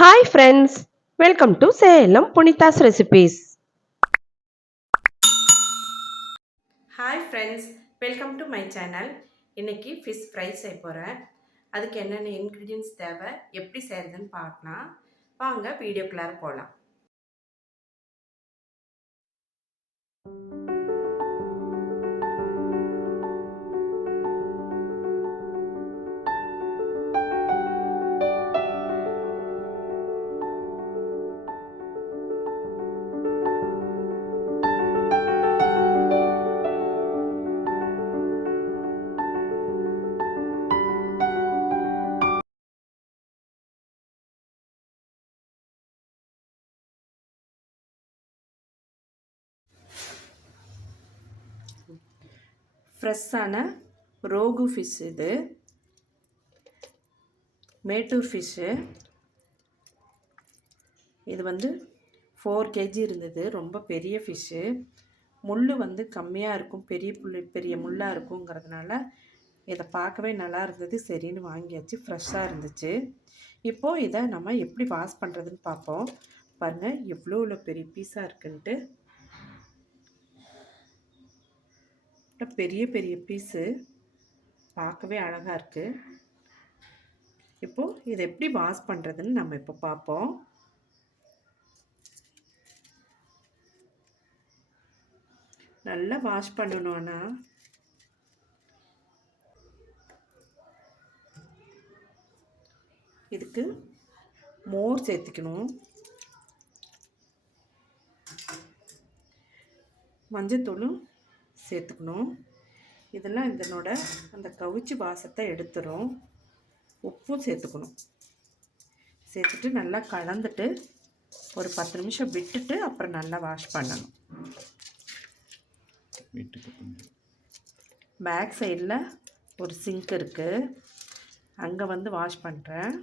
Hi friends, welcome to Salem Punita's Recipes. Hi friends, welcome to my channel. இன்றைக்கி fish fry செய்ய போகிறேன். அதுக்கு என்னென்ன இன்க்ரீடியன்ஸ் தேவை, எப்படி செய்கிறதுன்னு பார்க்கலாம். வாங்க வீடியோக்குள்ளார போகலாம். ஃப்ரெஷ்ஷான ரோகு ஃபிஷ் இது, மேட்டூர் ஃபிஷ்ஷு. இது வந்து 4 kg இருந்தது. ரொம்ப பெரிய ஃபிஷ்ஷு. முள் வந்து கம்மியாக இருக்கும், பெரிய முள்ளாக இருக்குங்கிறதுனால இதை பார்க்கவே நல்லா இருந்தது. சரின்னு வாங்கியாச்சு. ஃப்ரெஷ்ஷாக இருந்துச்சு. இப்போது இதை நம்ம எப்படி வாஷ் பண்ணுறதுன்னு பார்ப்போம். பாருங்கள் எவ்வளோ பெரிய பீஸாக இருக்குன்ட்டு. பெரிய பெரிய பீஸு, பார்க்கவே அழகாக இருக்குது. இப்போது இதை எப்படி வாஷ் பண்ணுறதுன்னு நம்ம இப்போ பார்ப்போம். நல்லா வாஷ் பண்ணணும்னா இதுக்கு மோர் சேர்த்துக்கணும், மஞ்சத்தூளும் சேர்த்துக்கணும். இதெல்லாம் இதனோட அந்த கவுச்சி வாசத்தை எடுத்துரும். உப்பும் சேர்த்துக்கணும். சேர்த்துட்டு நல்லா கலந்துட்டு ஒரு 10 நிமிஷம் விட்டுட்டு அப்புறம் நல்லா வாஷ் பண்ணணும். பேக் சைடில் ஒரு சிங்க் இருக்குது, அங்கே வந்து வாஷ் பண்ணுறேன்.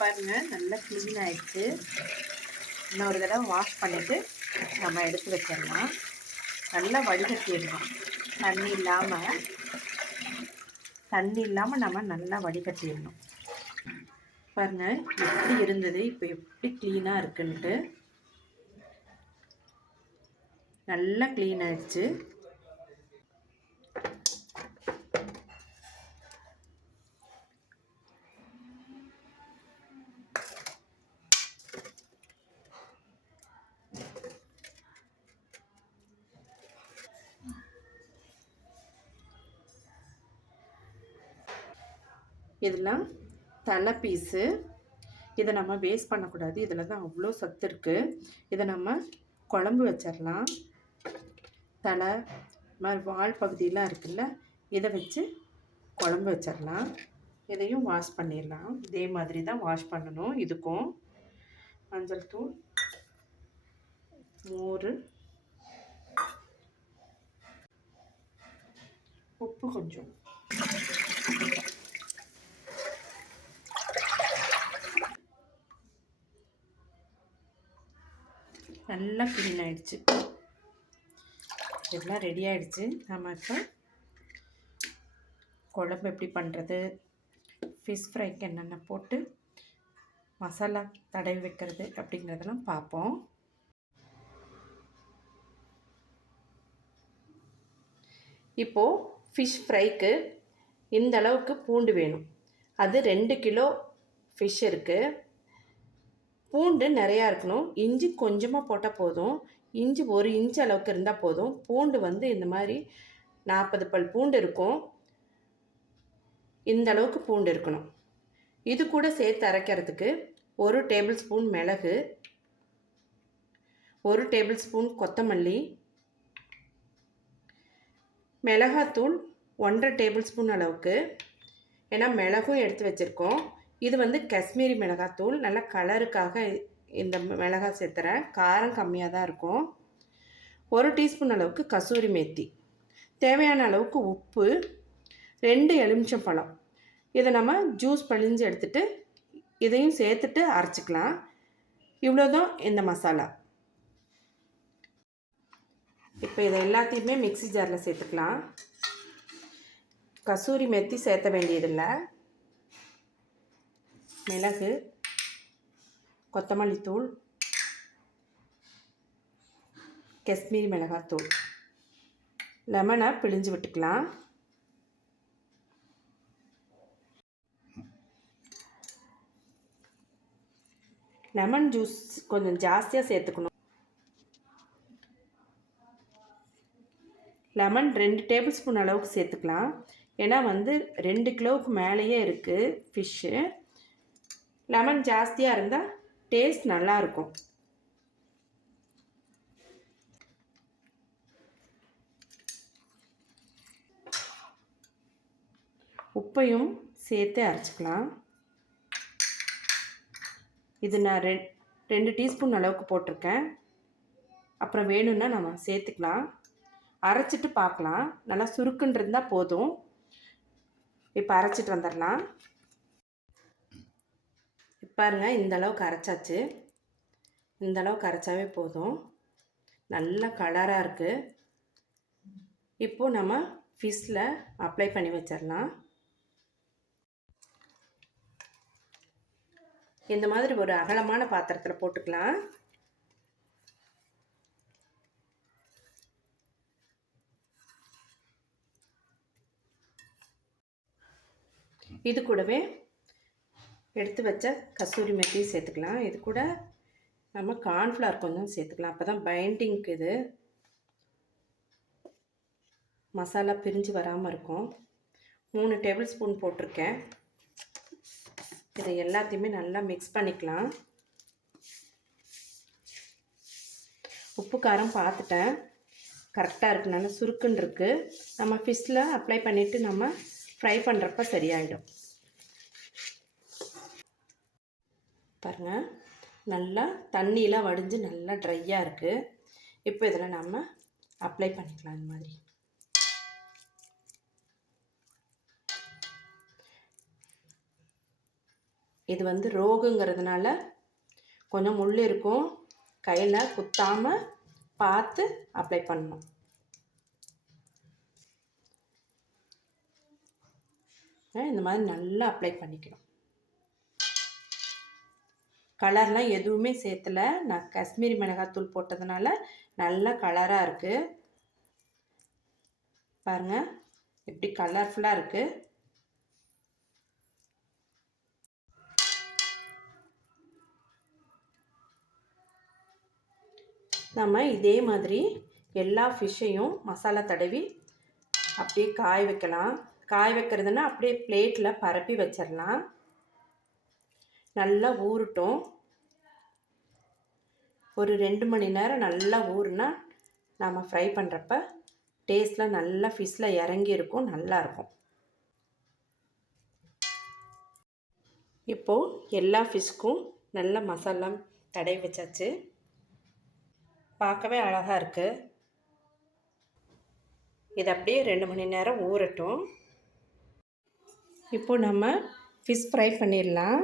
பாருங்கள் நல்லா க்ளீன் ஆகிடுச்சு. இன்னொரு தடவை வாஷ் பண்ணிவிட்டு நம்ம எடுத்து வச்சிடலாம். நல்லா வடிகட்டிடணும். தண்ணி இல்லாமல் நம்ம நல்லா வடிகட்டிடணும். பாருங்கள் எப்படி இருந்தது, இப்போ எப்படி க்ளீனாக இருக்குன்ட்டு. நல்லா க்ளீன் ஆகிடுச்சு. இதெல்லாம் தலை பீஸு. இதை நம்ம வேஸ்ட் பண்ணக்கூடாது. இதில் தான் அவ்வளோ சத்து இருக்குது. இதை நம்ம குழம்பு வச்சிடலாம். தலை மாதிரி வால் பகுதியெலாம் இருக்குல்ல, இதை வச்சு குழம்பு வச்சிடலாம். இதையும் வாஷ் பண்ணிடலாம். இதே மாதிரி தான் வாஷ் பண்ணணும். இதுக்கும் மஞ்சள் தூள், மோர், உப்பு கொஞ்சம். நல்லா க்ளீன் ஆகிடுச்சு. இதெல்லாம் ரெடி ஆகிடுச்சு. நம்ம இப்போ குழம்பு எப்படி பண்ணுறது, ஃபிஷ் ஃப்ரைக்கு என்னென்ன போட்டு மசாலா தடவி வைக்கிறது அப்படிங்கிறதெல்லாம் பார்ப்போம். இப்போது ஃபிஷ் ஃப்ரைக்கு இந்த அளவுக்கு பூண்டு வேணும். அது 2 கிலோ ஃபிஷ் இருக்குது. பூண்டு நிறையா இருக்கணும். இஞ்சி கொஞ்சமாக போட்டால் போதும். இஞ்சி 1 இன்ச் அளவுக்கு இருந்தால் போதும். பூண்டு வந்து இந்த மாதிரி 40 பல் பூண்டு இருக்கும். இந்த அளவுக்கு பூண்டு இருக்கணும். இது கூட சேர்த்து அரைக்கிறதுக்கு 1 டேபிள் ஸ்பூன் மிளகு, 1 டேபிள் ஸ்பூன் கொத்தமல்லி, மிளகாத்தூள் 1.5 டேபிள் ஸ்பூன் அளவுக்கு. ஏன்னா மிளகும் எடுத்து வச்சுருக்கோம். இது வந்து காஷ்மீரி மிளகாத்தூள், நல்ல கலருக்காக இந்த மிளகாய் சேர்த்துறேன். காரம் கம்மியாக தான் இருக்கும். 1 டீஸ்பூன் அளவுக்கு கசூரி மேத்தி, தேவையான அளவுக்கு உப்பு, 2 எலுமிச்சம்பழம். இதை நம்ம ஜூஸ் பிழிஞ்சு எடுத்துகிட்டு இதையும் சேர்த்துட்டு அரைச்சிக்கலாம். இவ்வளோதான் இந்த மசாலா. இப்போ இதை எல்லாத்தையுமே மிக்ஸி ஜாரில் சேர்த்துக்கலாம். கசூரி மெத்தி சேர்த்த வேண்டியதில்லை. மிளகு, கொத்தமல்லி தூள், காஷ்மீரி மிளகாத்தூள், லெமனை பிழிஞ்சு விட்டுக்கலாம். லெமன் ஜூஸ் கொஞ்சம் ஜாஸ்தியாக சேர்த்துக்கணும். லெமன் 2 டேபிள் ஸ்பூன் அளவுக்கு சேர்த்துக்கலாம். ஏன்னா 2 கிலோவுக்கு மேலேயே இருக்குது ஃபிஷ்ஷு. லெமன் ஜாஸ்தியாக இருந்தால் டேஸ்ட் நல்லாயிருக்கும். உப்பையும் சேர்த்து அரைச்சிக்கலாம். இது நான் 2 டீஸ்பூன் அளவுக்கு போட்டிருக்கேன். அப்புறம் வேணும்னா நம்ம சேர்த்துக்கலாம். அரைச்சிட்டு பார்க்கலாம். நல்லா சுருக்குன்னு இருந்தால் போதும். இப்போ அரைச்சிட்டு வந்துடலாம். பாருங்கள், இந்த அளவுக்கு அரைச்சாச்சு. இந்த அளவுக்கு அரைச்சாவே போதும். நல்ல கலராக இருக்குது. இப்போது நம்ம ஃபிஷ்ஷில் அப்ளை பண்ணி வச்சிடலாம். இந்த மாதிரி ஒரு அகலமான பாத்திரத்தில் போட்டுக்கலாம். இது கூடவே எடுத்து வச்ச கசூரி மெத்தியும் சேர்த்துக்கலாம். இது கூட நம்ம கார்ன்ஃப்ளவர் கொஞ்சம் சேர்த்துக்கலாம். அப்போ தான் பைண்டிங்க்கு இது மசாலா பிரிஞ்சு வராமல் இருக்கும். 3 டேபிள் ஸ்பூன் போட்டிருக்கேன். இதை எல்லாத்தையுமே நல்லா மிக்ஸ் பண்ணிக்கலாம். உப்பு காரம் பார்த்துட்டேன், கரெக்டாக இருக்குது. நல்லா சுருக்குன்னு இருக்குது. நம்ம ஃபிஷ்ஷில் அப்ளை பண்ணிவிட்டு நம்ம ஃப்ரை பண்ணுறப்ப சரியாயிடும். பாருங்கள், நல்லா தண்ணியெலாம் வடிஞ்சு நல்லா ட்ரையாக இருக்குது. இப்போ இதில் நம்ம அப்ளை பண்ணிக்கலாம். இந்த மாதிரி இது ரோகுங்கிறதுனால கொஞ்சம் முள் இருக்கும். கையில் குத்தாமல் பார்த்து அப்ளை பண்ணணும். இந்த மாதிரி நல்லா அப்ளை பண்ணிக்கணும். கலர்லாம் எதுவுமே சேர்த்தலை. நான் காஷ்மீரி மிளகாத்தூள் போட்டதுனால நல்லா கலராக இருக்குது. பாருங்கள், எப்படி கலர்ஃபுல்லாக இருக்குது. நம்ம இதே மாதிரி எல்லா ஃபிஷ்ஷையும் மசாலா தடவி அப்படியே காய வைக்கலாம். காய வைக்கிறதுனா அப்படியே பிளேட்டில் பரப்பி வச்சிடலாம். நல்லா ஊறட்டும். ஒரு 2 மணி நேரம் நல்லா ஊறுனா நம்ம ஃப்ரை பண்ணுறப்ப டேஸ்ட்டில் நல்லா ஃபிஷ்ஷில் இறங்கி இருக்கும், நல்லாயிருக்கும். இப்போது எல்லா ஃபிஷ்க்கும் நல்ல மசாலா தடவி வச்சாச்சு. பார்க்கவே அழகாக இருக்குது. இது அப்படியே 2 மணி நேரம் ஊறட்டும். இப்போது நம்ம ஃபிஷ் ஃப்ரை பண்ணிடலாம்.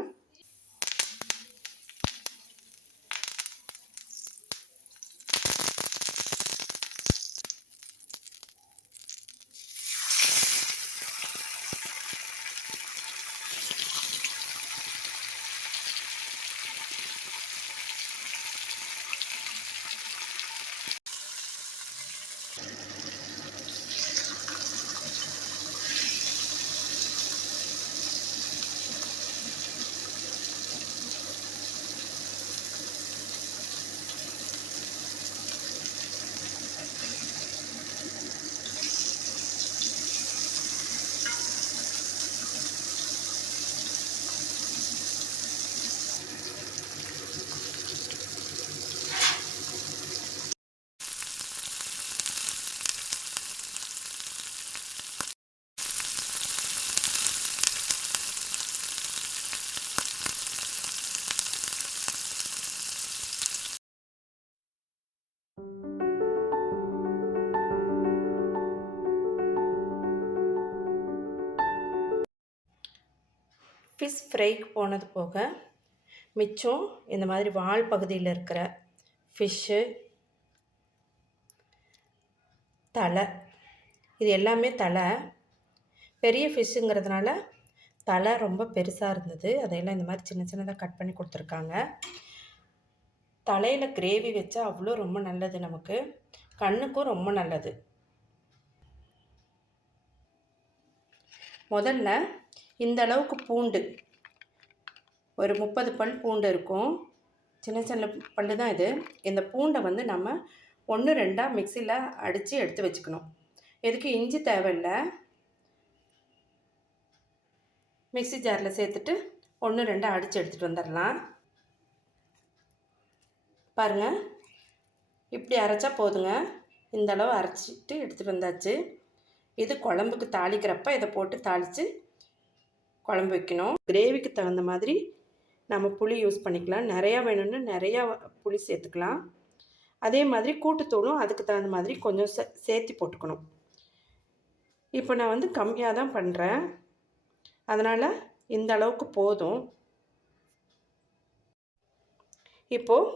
ஃபிஷ் ஃப்ரைக்கு போனது போக மிச்சம் இந்த மாதிரி வால் பகுதியில் இருக்கிற ஃபிஷ்ஷு, தலை, இது எல்லாமே தலை. பெரிய ஃபிஷ்ஷுங்கிறதுனால தலை ரொம்ப பெருசாக இருந்தது. அதையெல்லாம் இந்த மாதிரி சின்ன சின்னதாக கட் பண்ணி கொடுத்துருக்காங்க. தலையில் கிரேவி வச்சா அவ்வளோ ரொம்ப நல்லது, நமக்கு கண்ணுக்கும் ரொம்ப நல்லது. முதல்ல இந்த அளவுக்கு பூண்டு, ஒரு 30 பல் பூண்டு இருக்கும். சின்ன சின்ன பல் தான் இது. இந்த பூண்டை வந்து நம்ம 1-2 மிக்சியில் அடித்து எடுத்து வச்சுக்கணும். இதுக்கு இஞ்சி தேவையில்லை. மிக்சி ஜாரில் சேர்த்துட்டு 1-2 அடித்து எடுத்துகிட்டு வந்துடலாம். பாருங்கள், இப்படி அரைச்சா போதுங்க. இந்த அளவு அரைச்சிட்டு எடுத்துகிட்டு வந்தாச்சு. இது குழம்புக்கு தாளிக்கிறப்ப இதை போட்டு தாளித்து குழம்பு வைக்கணும். கிரேவிக்கு தகுந்த மாதிரி நம்ம புளி யூஸ் பண்ணிக்கலாம். நிறையா வேணும்னு நிறையா புளி சேர்த்துக்கலாம். அதே மாதிரி கூட்டுத்தூளும் அதுக்கு தகுந்த மாதிரி கொஞ்சம் சேர்த்து போட்டுக்கணும். இப்போ நான் வந்து கம்மியாக தான் பண்ணுறேன், அதனால் இந்த அளவுக்கு போதும். இப்போது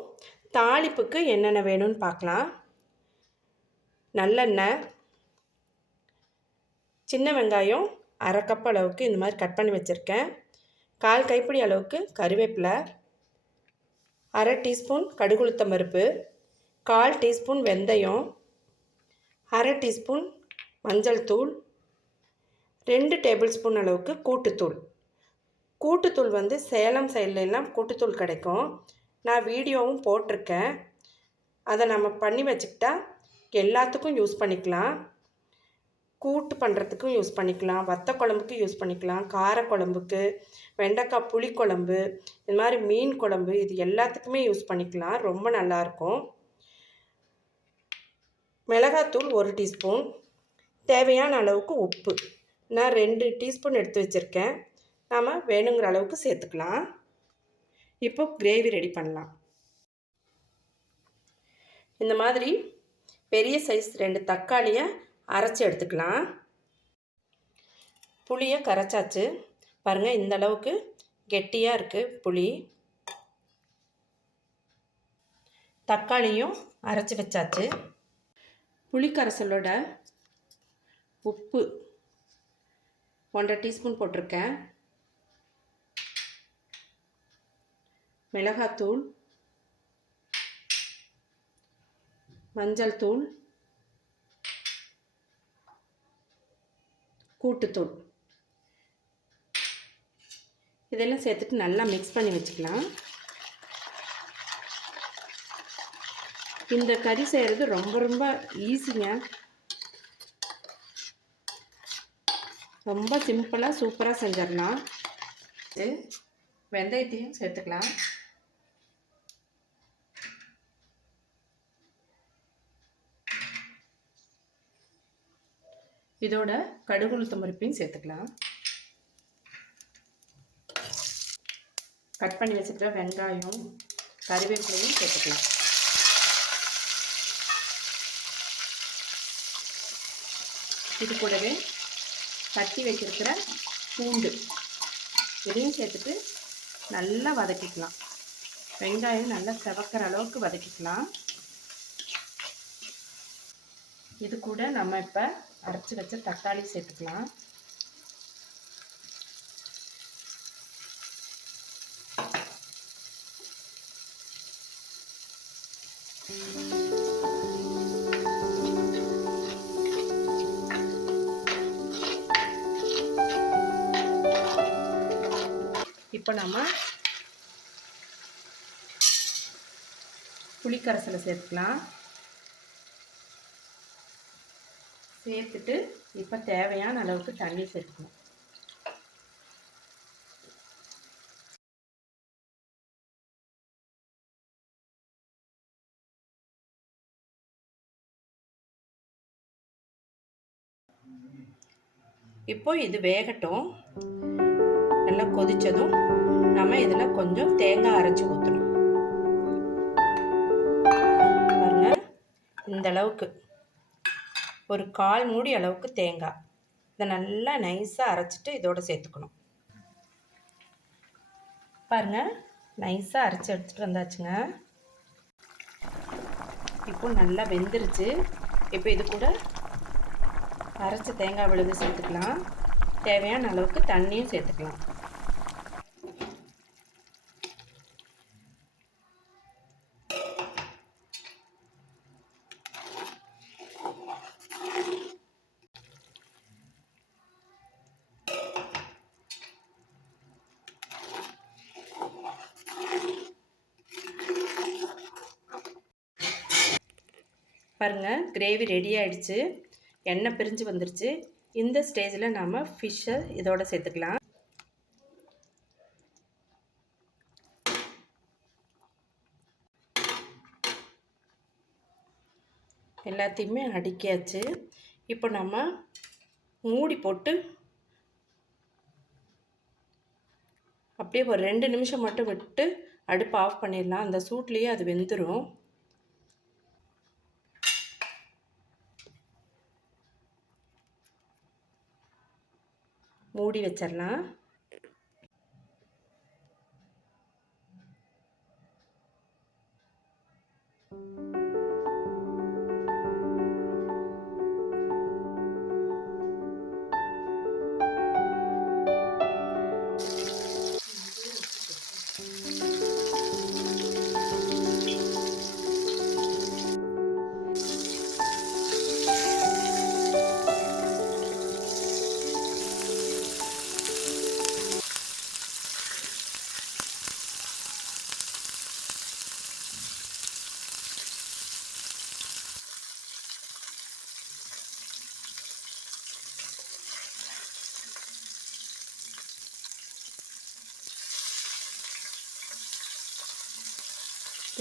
தாளிப்புக்கு என்னென்ன வேணும்னு பார்க்கலாம். நல்லெண்ணெய், சின்ன வெங்காயம் 1/2 கப் அளவுக்கு இந்த மாதிரி கட் பண்ணி வச்சுருக்கேன். 1/4 கைப்பிடி அளவுக்கு கறிவேப்பிலை, 1/2 டீஸ்பூன் கடுகுளுத்தம் பருப்பு, 1/4 டீஸ்பூன் வெந்தயம், 1/2 டீஸ்பூன் மஞ்சள் தூள், 2 டேபிள் ஸ்பூன் அளவுக்கு கூட்டுத்தூள். கூட்டுத்தூள் வந்து சேலம் சைட்லெல்லாம் கூட்டுத்தூள் கிடைக்கும். நான் வீடியோவும் போட்டிருக்கேன். அதை நம்ம பண்ணி வச்சுக்கிட்டா எல்லாத்துக்கும் யூஸ் பண்ணிக்கலாம். கூட்டு பண்ணுறதுக்கும் யூஸ் பண்ணிக்கலாம், வத்த குழம்புக்கு யூஸ் பண்ணிக்கலாம், காரக்குழம்புக்கு, வெண்டைக்காய் புளிக்குழம்பு, இது மாதிரி மீன் குழம்பு, இது எல்லாத்துக்குமே யூஸ் பண்ணிக்கலாம். ரொம்ப நல்லாயிருக்கும். மிளகாத்தூள் 1 டீஸ்பூன், தேவையான அளவுக்கு உப்பு. நான் 2 டீஸ்பூன் எடுத்து வச்சுருக்கேன். நாம் வேணுங்கிற அளவுக்கு சேர்த்துக்கலாம். இப்போ கிரேவி ரெடி பண்ணலாம். இந்த மாதிரி பெரிய சைஸ் 2 தக்காளியை அரைச்சி எடுத்துக்கலாம். புளியை கரைச்சாச்சு. பாருங்கள், இந்த அளவுக்கு கெட்டியாக இருக்குது புளி. தக்காளியும் அரைச்சி வச்சாச்சு. புளி கரைசலோட உப்பு 1/2 டீஸ்பூன் போட்டிருக்கேன். மிளகாத்தூள், மஞ்சள் தூள், கூட்டுத்தூள், இதெல்லாம் சேர்த்துட்டு நல்லா மிக்ஸ் பண்ணி வச்சுக்கலாம். இந்த கறி செய்கிறது ரொம்ப ரொம்ப ஈஸிங்க. ரொம்ப சிம்பிளாக சூப்பராக செஞ்சிடலாம். வெந்தயத்தையும் சேர்த்துக்கலாம். இதோட கடுகுளுத்தம் பருப்பையும் சேர்த்துக்கலாம். கட் பண்ணி வச்சுக்கிற வெங்காயம், கறிவேப்பிலையும் சேர்த்துக்கலாம். இது கூடவே தட்டி வச்சிருக்கிற பூண்டு இதையும் சேர்த்துட்டு நல்லா வதக்கிக்கலாம். வெங்காயம் நல்லா செவக்கிற அளவுக்கு வதக்கிக்கலாம். இது கூட நம்ம இப்போ அரைச்சி வச்ச தக்காளி சேர்த்துக்கலாம். இப்போ நம்ம புளிக்கரைசலை சேர்த்துக்கலாம். சேர்த்துட்டு இப்போ தேவையான அளவுக்கு தண்ணி சேர்த்துக்கணும். இப்போ இது வேகட்டும். நல்லா கொதிச்சதும் நம்ம இதில் கொஞ்சம் தேங்காய் அரைச்சி ஊற்றணும். பாருங்க, இந்த அளவுக்கு ஒரு 1/4 மூடி அளவுக்கு தேங்காய், இதை நல்லா நைஸாக அரைச்சிட்டு இதோடு சேர்த்துக்கணும். பாருங்கள், நைஸாக அரைச்சி எடுத்துகிட்டு வந்தாச்சுங்க. இப்போ நல்லா வெந்துருச்சு. இப்போ இது கூட அரைச்ச தேங்காய் விழுது சேர்த்துக்கலாம். தேவையான அளவுக்கு தண்ணியும் சேர்த்துக்கலாம். பாருங்கள், கிரேவி ரெடி ஆகிடுச்சு. எண்ணெய் பிரிஞ்சு வந்துருச்சு. இந்த ஸ்டேஜில் நாம் ஃபிஷ்ஷை இதோட சேர்த்துக்கலாம். எல்லாத்தையுமே அடுக்கியாச்சு. இப்போ நம்ம மூடி போட்டு அப்படியே ஒரு 2 நிமிஷம் மட்டும் விட்டு அடுப்பு ஆஃப் பண்ணிடலாம். அந்த சூட்லேயே அது வெந்துடும். மூடி வச்சிடலாம்.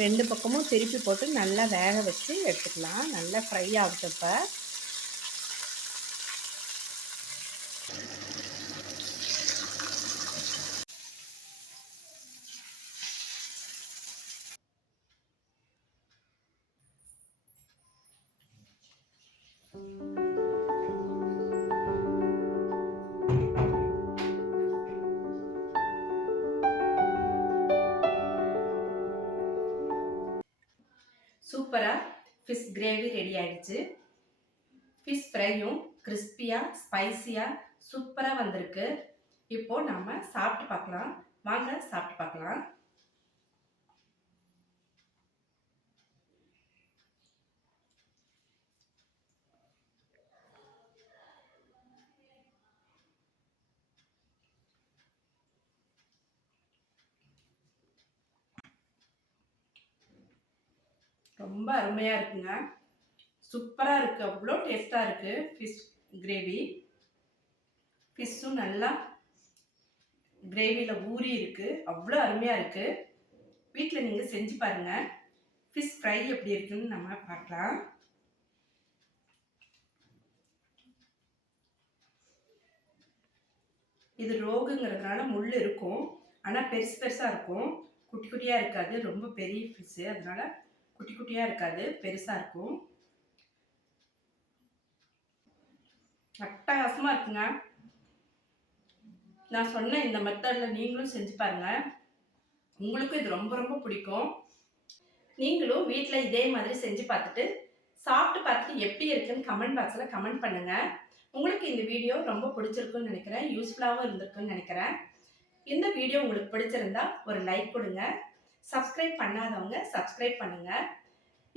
ரெண்டு பக்கமும் திருப்பி போட்டு நல்லா வேக வச்சு எடுத்துக்கலாம். நல்லா ஃப்ரை ஆகட்டும். இப்போ சூப்பராக ஃபிஷ் கிரேவி ரெடி ஆகிடுச்சு. ஃபிஷ் ஃப்ரையும் கிறிஸ்பியாக ஸ்பைஸியாக சூப்பராக வந்திருக்கு. இப்போது நம்ம சாப்பிட்டு பார்க்கலாம். வாங்க சாப்பிட்டு பார்க்கலாம். ரொம்ப அருமையாக இருக்குங்க. சூப்பராக இருக்குது. அவ்வளோ டேஸ்ட்டாக இருக்குது ஃபிஷ் கிரேவி. ஃபிஷ்ஷும் நல்லா கிரேவியில் ஊறி இருக்குது. அவ்வளோ அருமையாக இருக்குது. வீட்டில் நீங்கள் செஞ்சு பாருங்கள். ஃபிஷ் ஃப்ரை எப்படி இருக்குன்னு நம்ம பார்க்கலாம். இது ரோகுங்கிறதுனால முள் இருக்கும். ஆனால் பெருசு பெருசாக இருக்கும். குட்டி குட்டியாக இருக்காது. ரொம்ப பெரிய ஃபிஷ்ஷு, அதனால குட்டி குட்டியாக இருக்காது, பெருசாக இருக்கும். அட்டகாசமாக இருக்குங்க. நான் சொன்ன இந்த மெத்தடில் நீங்களும் செஞ்சு பாருங்கள். உங்களுக்கும் இது ரொம்ப ரொம்ப பிடிக்கும். நீங்களும் வீட்டில் இதே மாதிரி செஞ்சு பார்த்துட்டு சாப்பிட்டு பார்த்துட்டு எப்படி இருக்குன்னு கமெண்ட் பாக்ஸில் கமெண்ட் பண்ணுங்கள். உங்களுக்கு இந்த வீடியோ ரொம்ப பிடிச்சிருக்குன்னு நினைக்கிறேன். யூஸ்ஃபுல்லாகவும் இருந்திருக்குன்னு நினைக்கிறேன். இந்த வீடியோ உங்களுக்கு பிடிச்சிருந்தா ஒரு லைக் கொடுங்க. சப்ஸ்கிரைப் பண்ணாதவங்க சப்ஸ்கிரைப் பண்ணுங்கள்.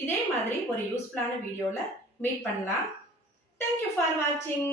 இதே மாதிரி ஒரு யூஸ்ஃபுல்லான வீடியோவில் மீட் பண்ணலாம். தேங்க்யூ ஃபார் வாட்சிங்.